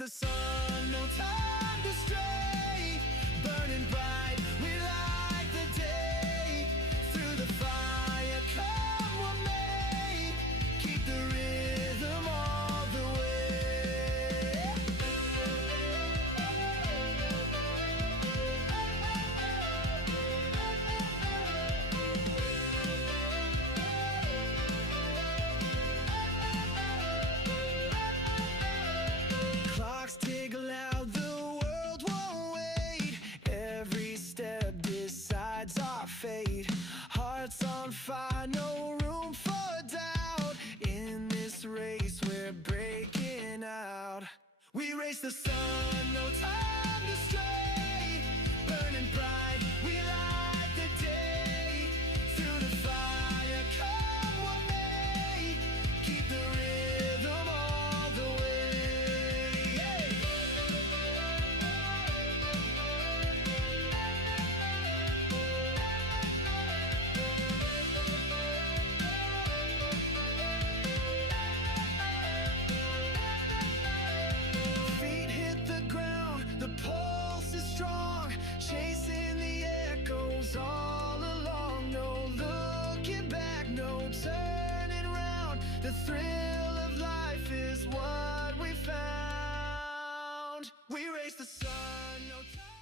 the sun, no time to stray. Burning bright, we light the day. Through the fire, come what may. Keep the rhythm all the way. Clocks tick loud, the world won't wait. Every step decides our fate. Hearts on fire, no room for doubt. In this race, we're breaking out. We race the sun, no time to stray. Burning bright, we light the day. Through the fire, come what may. Keep the rhythm all the way. Feet hit the ground, the pulse is strong. Chasing the echoes all along. No looking back, no turning round. The thrill of life is what we found. We race the sun, no time.